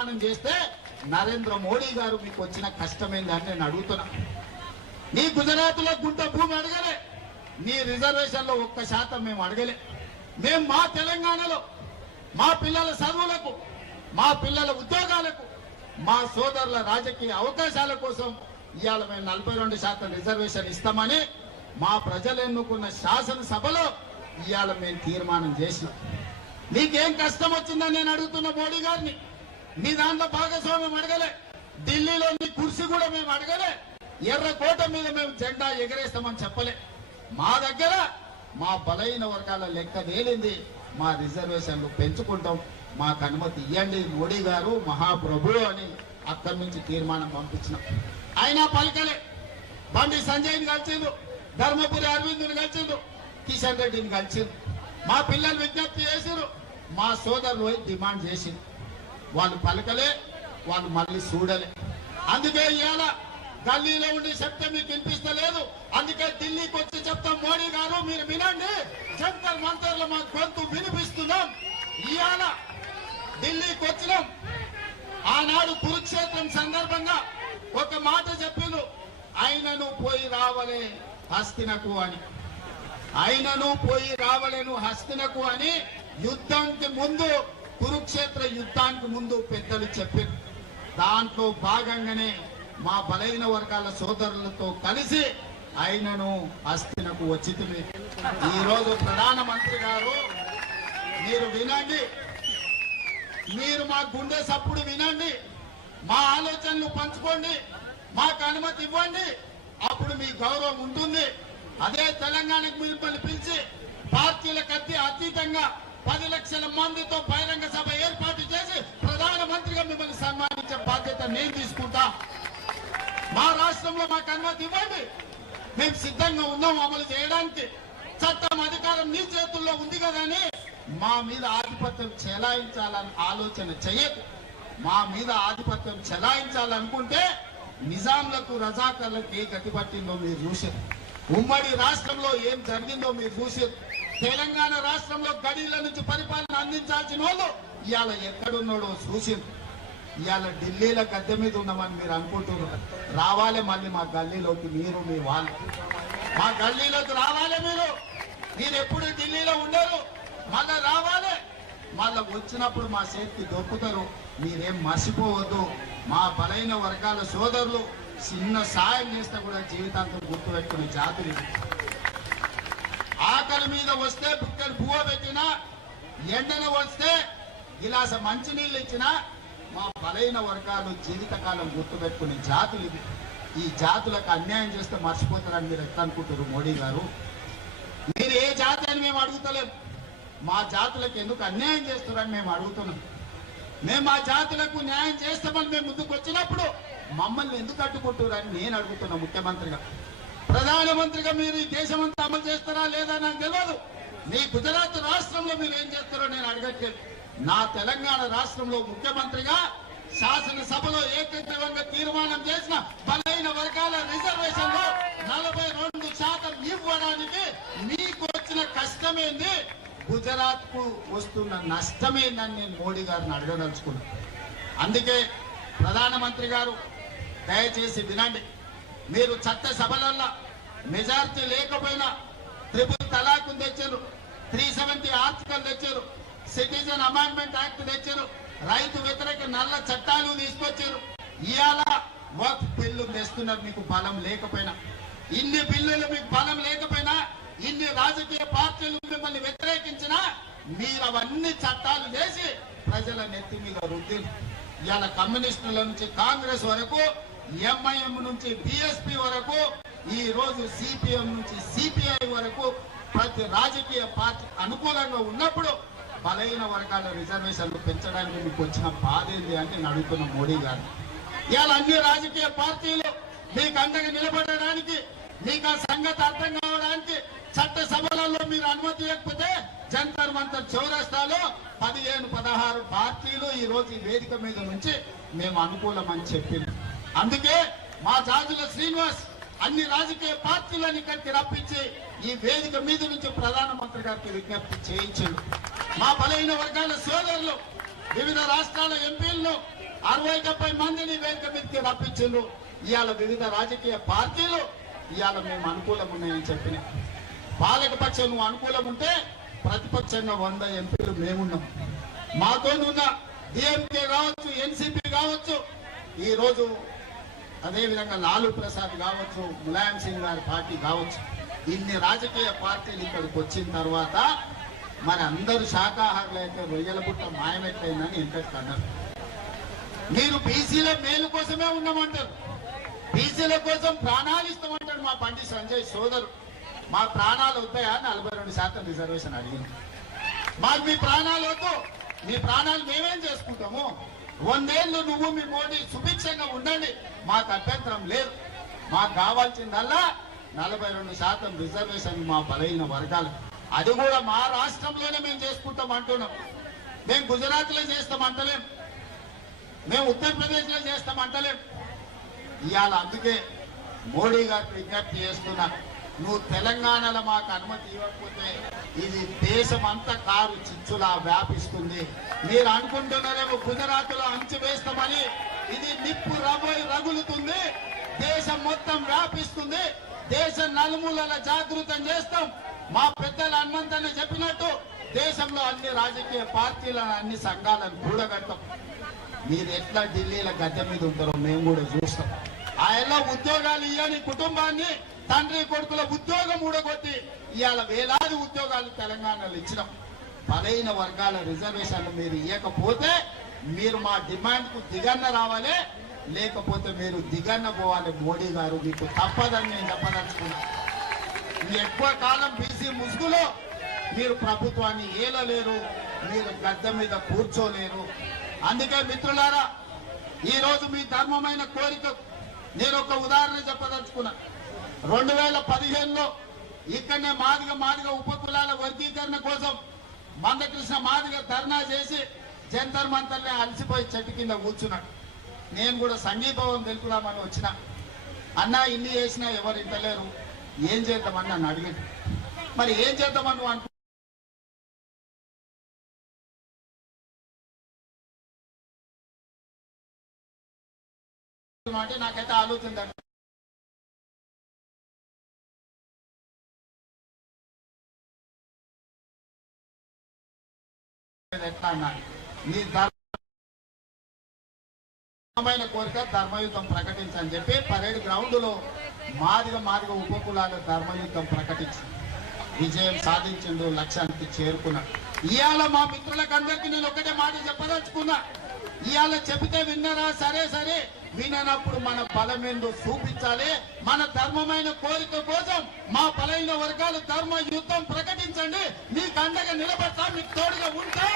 చేస్తే నరేంద్ర మోడీ గారు మీకు వచ్చిన కష్టమైందని నేను అడుగుతున్నా. నీ గుజరాత్ లో గుంట భూమి అడగలే, నీ రిజర్వేషన్ లో 1% మేము అడగలే. మేము మా తెలంగాణలో మా పిల్లల చదువులకు, మా పిల్లల ఉద్యోగాలకు, మా సోదరుల రాజకీయ అవకాశాల కోసం ఇవాళ మేము 42% రిజర్వేషన్ ఇస్తామని మా ప్రజలు ఎన్నుకున్న శాసనసభలో ఇవాళ మేము తీర్మానం చేసినాం. నీకేం కష్టం వచ్చిందని నేను అడుగుతున్న మోడీ గారిని. నీ దాంట్లో భాగస్వామ్యం అడగలే, ఢిల్లీలో నీ కుర్చీ కూడా మేము అడగలే, ఎర్రకోట మీద మేము జెండా ఎగరేస్తామని చెప్పలే. మా దగ్గర మా బలైన వర్గాల లెక్క తేలింది, మా రిజర్వేషన్లు పెంచుకుంటాం, మాకు అనుమతి ఇవ్వండి మోడీ గారు మహాప్రభు అని అక్కడి నుంచి తీర్మానం పంపించినాం. అయినా పలకలే. బండి సంజయ్ని కలిసిండు, ధర్మపురి అరవింద్ని కలిసిండు, కిషన్ రెడ్డిని కలిసిండు. మా పిల్లలు విజ్ఞప్తి చేసిరు, మా సోదరులు డిమాండ్ చేసిండు. వాళ్ళు పలకలే, వాళ్ళు మళ్ళీ చూడలే. అందుకే ఇవాళ గల్లీలో ఉండి చెప్తే మీకు వినిపిస్తలేదు. అందుకే ఢిల్లీకి వచ్చి చెప్తాం, మోడీ గారు మీరు వినండి, జంతర్ మంతర్లో మా గొంతు వినిపిస్తున్నాం. ఇవాళ ఢిల్లీకి వచ్చినాం. ఆనాడు కురుక్షేత్రం సందర్భంగా ఒక మాట చెప్పిండు, ఆయనను పోయి రావలే హస్తినకు అని. ఆయనను పోయి రావలేను హస్తినకు అని యుద్ధానికి ముందు, కురుక్షేత్ర యుద్ధానికి ముందు పెద్దలు చెప్పారు. దాంట్లో భాగంగానే మా బలైన వర్గాల సోదరులతో కలిసి ఆయనను హస్తినకు వచ్చింది. ఈ రోజు ప్రధానమంత్రి గారు మీరు వినండి, మీరు మా గుండె సప్పుడు వినండి, మా ఆలోచనలు పంచుకోండి, మాకు అనుమతి ఇవ్వండి, అప్పుడు మీ గౌరవం ఉంటుంది. అదే తెలంగాణకు మిమ్మల్ని పిలిచి పార్టీలకు అతీతంగా 10 లక్షల మందితో బహిరంగ సభ ఏర్పాటు చేసి ప్రధానమంత్రిగా మిమ్మల్ని సన్మానించే బాధ్యత నేను తీసుకుంటా. మా రాష్ట్రంలో మాకు అనుమతి ఇవ్వండి, మేము సిద్ధంగా ఉన్నాం అమలు చేయడానికి. చట్టం అధికారం నీ చేతుల్లో ఉంది కదని మా మీద ఆధిపత్యం చెలాయించాలని ఆలోచన చేయకు. మా మీద ఆధిపత్యం చెలాయించాలనుకుంటే నిజాంలకు రజాకర్లకు ఏ గతి పట్టిందో మీరు చూసారు. ఉమ్మడి రాష్ట్రంలో ఏం జరిగిందో మీరు చూసారు. తెలంగాణ రాష్ట్రంలో గడిల నుంచి పరిపాలన అందించాల్సిన వాళ్ళు ఇవాళ ఎక్కడున్నాడో చూసారు. ఇవాళ ఢిల్లీలో గద్దె మీద ఉన్నామని మీరు అనుకుంటున్నారు. రావాలి మళ్ళీ మా గల్లీలోకి, మీరు మీ వాళ్ళు మా గల్లీలోకి రావాలి. మీరు ఎప్పుడు ఢిల్లీలో ఉండరు, మళ్ళా రావాలి. మళ్ళా వచ్చినప్పుడు మా చేతికి దొరుకుతారు. మీరేం మర్చిపోవద్దు. మా బలైన వర్గాల సోదరులు చిన్న సాయం చేస్తే కూడా జీవితాంతం గుర్తుపెట్టుకునే జాతులు. ఆకలి మీద వస్తే బుక్కడి పువ్వ పెట్టినా, ఎండన వస్తే గిలాస మంచినీళ్ళు ఇచ్చినా మా బలైన వర్గాలు జీవితకాలం గుర్తుపెట్టుకునే జాతులు ఇది. ఈ జాతులకు అన్యాయం చేస్తే మర్చిపోతారని మీరు ఎట్లా అనుకుంటారు మోడీ గారు? మీరు ఏ జాతి అని మేము అడుగుతలేము, మా జాతులకు ఎందుకు అన్యాయం చేస్తారని మేము అడుగుతున్నాం. మేము మా జాతులకు న్యాయం చేస్తామని మేము ముందుకు వచ్చినప్పుడు మమ్మల్ని ఎందుకు అడ్డుకుంటారని నేను అడుగుతున్నా. ముఖ్యమంత్రిగా, ప్రధానమంత్రిగా మీరు ఈ దేశమంతా అమలు చేస్తారా లేదా నాకు తెలియదు. మీ గుజరాత్ రాష్ట్రంలో మీరు ఏం చేస్తారో నేను అడగట్లేదు. నా తెలంగాణ రాష్ట్రంలో ముఖ్యమంత్రిగా శాసనసభలో ఏకగ్రీవంగా తీర్మానం చేసిన బలైన వర్గాల రిజర్వేషన్ లో 42% ఇవ్వడానికి మీకు వచ్చిన కష్టమేంది, గుజరాత్ కు వస్తున్న నష్టమేందని నేను మోడీ గారిని అడగదలుచుకున్నాను. అందుకే ప్రధానమంత్రి గారు దయచేసి వినండి. మీరు చట్టసభలల్లో మెజారిటీ లేకపోయినా ట్రిపుల్ తలాక్ తెచ్చారు, 370 ఆర్టికల్ తెచ్చారు, సిటిజన్ అమెండ్మెంట్ యాక్ట్ తెచ్చారు, రైతు వ్యతిరేక నల్ల చట్టాలు తీసుకొచ్చారు. ఇవాళ వక్ఫ్ బిల్లు తెస్తున్నారు. మీకు బలం లేకపోయినా, ఇన్ని బిల్లులు మీకు బలం లేకపోయినా, ఇన్ని రాజకీయ పార్టీలు మిమ్మల్ని వ్యతిరేకించినా మీరు అవన్నీ చట్టాలు చేసి ప్రజల నెత్తి మీద రుద్ది ఇవాళ కమ్యూనిస్టుల నుంచి కాంగ్రెస్ వరకు, ఎంఐఎం నుంచి బిఎస్పీ వరకు, ఈ రోజు సిపిఎం నుంచి సిపిఐ వరకు ప్రతి రాజకీయ పార్టీ అనుకూలంగా ఉన్నప్పుడు బలైన వర్గాల రిజర్వేషన్లు పెంచడానికి మీకు వచ్చిన బాధ ఏంది అని నేను అడుగుతున్న మోడీ గారు. ఇవాళ అన్ని రాజకీయ పార్టీలు మీకు అండగా నిలబడడానికి, మీకు ఆ సంగతి అర్థం కావడానికి చట్టసభలలో మీరు అనుమతి ఇవ్వకపోతే జంతర్ మంతర్ చౌరస్తాలో 15-16 పార్టీలు ఈ రోజు ఈ వేదిక మీద నుంచి మేము అనుకూలమని చెప్పింది. అందుకే మా జాజుల శ్రీనివాస్ అన్ని రాజకీయ పార్టీలను ఇక్కడికి రప్పించి ఈ వేదిక మీద నుంచి ప్రధానమంత్రి గారికి విజ్ఞప్తి చేయించారు. మా బలైన వర్గాల సోదరులు వివిధ రాష్ట్రాల ఎంపీలను 60-70 మందిని వేదిక మీదకి రప్పించారు. ఇవాళ వివిధ రాజకీయ పార్టీలు ఇవాళ మేము అనుకూలం ఉన్నాయని చెప్పిన పాలకపక్షం నువ్వు అనుకూలం ఉంటే ప్రతిపక్షంగా 100 ఎంపీలు మేమున్నాం. మాతో ఉన్న డిఎంకే కావచ్చు, ఎన్సీపీ కావచ్చు, ఈ రోజు అదేవిధంగా లాలూ ప్రసాద్ కావచ్చు, ములాయం సింగ్ గారి పార్టీ కావచ్చు, ఇన్ని రాజకీయ పార్టీలు ఇక్కడికి వచ్చిన తర్వాత మరి అందరూ శాఖాహారులు అయితే రొయ్యల బుట్ట మాయమెట్లయిందని ఇంట్రెస్ట్ అన్నారు. మీరు బీసీల మేలు కోసమే ఉన్నామంటారు, బీసీల కోసం ప్రాణాలు ఇస్తామంటాడు మా పండి సంజయ్ సోదరు. మా ప్రాణాలు వద్దాయా 42% రిజర్వేషన్ అడిగింది. మాకు మీ ప్రాణాలు వద్దు, మీ ప్రాణాలు మేమేం చేసుకుంటాము, 100 ఏళ్ళు నువ్వు మీ మోడీ సుభిక్షంగా ఉండండి, మాకు అభ్యంతరం లేదు. మాకు కావాల్సిందల్లా 42% రిజర్వేషన్ మా బలైన వర్గాలు. అది కూడా మా రాష్ట్రంలోనే మేము చేసుకుంటాం అంటున్నాం. మేము గుజరాత్లో చేస్తామంటలేం, మేము ఉత్తరప్రదేశ్లో చేస్తామంటలేం. ఇవాళ అందుకే మోడీ గారికి విజ్ఞప్తి చేస్తున్నా, నువ్వు తెలంగాణలో మాకు అనుమతి ఇవ్వకపోతే ఇది దేశం అంతా కారు చిచ్చులా వ్యాపిస్తుంది. మీరు అనుకుంటున్నారేమో గుజరాత్లో అంచు వేస్తామని, ఇది నిప్పు రగులుతుంది, దేశం మొత్తం వ్యాపిస్తుంది, దేశ నలుమూలల జాగృతం చేస్తాం. మా పెద్దలు హనుమంతనే చెప్పినట్టు దేశంలో అన్ని రాజకీయ పార్టీలను, అన్ని సంఘాలను కూడగడతాం. మీరు ఎట్లా ఢిల్లీలో గద్దె మీద ఉంటారో మేము కూడా చూస్తాం. ఆయనలో ఉద్యోగాలు ఇవ్వని కుటుంబాన్ని తండ్రి కొడుకుల ఉద్యోగం ఊడగొట్టి ఇవాళ వేలాది ఉద్యోగాలు తెలంగాణలో ఇచ్చినాం. బలైన వర్గాల రిజర్వేషన్లు మీరు ఇవ్వకపోతే మీరు మా డిమాండ్ కు దిగన్న రావాలి, లేకపోతే మీరు దిగన్న పోవాలి. మోడీ గారు మీకు తప్పదని నేను చెప్పదలుచుకున్నా. ఎక్కువ కాలం బీసీ ముసుగులో మీరు ప్రభుత్వాన్ని ఏలలేరు, మీరు గద్దె మీద కూర్చోలేరు. అందుకే మిత్రులారా, ఈ రోజు మీ ధర్మమైన కోరిక నేను ఒక ఉదాహరణ చెప్పదలుచుకున్నా. 2015లో ఇక్కడనే మాదిగ ఉపకులాల వర్గీకరణ కోసం మందకృష్ణ మాదిగ ధర్నా చేసి జంతర్ మంతర్లే అలసిపోయి చెట్టు కింద కూర్చున్నాడు. నేను కూడా సంఘీభావం తెలుపుదామని వచ్చిన. అన్నా ఇన్ని చేసినా ఎవరు ఇంటలేరు, ఏం చేద్దామని నన్ను అడిగింది. మరి ఏం చేద్దామని అంటే నాకైతే ఆలోచన ఎట్లా అన్నాడు, నీ ధర్మమైన కోరిక ధర్మయుద్ధం ప్రకటించని చెప్పి పరేడ్ గ్రౌండ్ లో మాదిగ ఉపకులాల ధర్మయుద్ధం ప్రకటించి విజయం సాధించిండు, లక్ష్యానికి చేరుకున్నాడు. ఇవాళ మా మిత్రులకు అందరికీ నేను ఒకటే మాట చెప్పదలుచుకున్నా. ఇవాళ చెబితే విన్నరా, సరే విననప్పుడు మన బలం ఏందో చూపించాలి. మన ధర్మమైన కోరిక కోసం మా బలైన వర్గాలు ధర్మ యుద్ధం ప్రకటించండి. మీకు అండగా నిలబడతా, మీకు తోడుగా ఉంటా.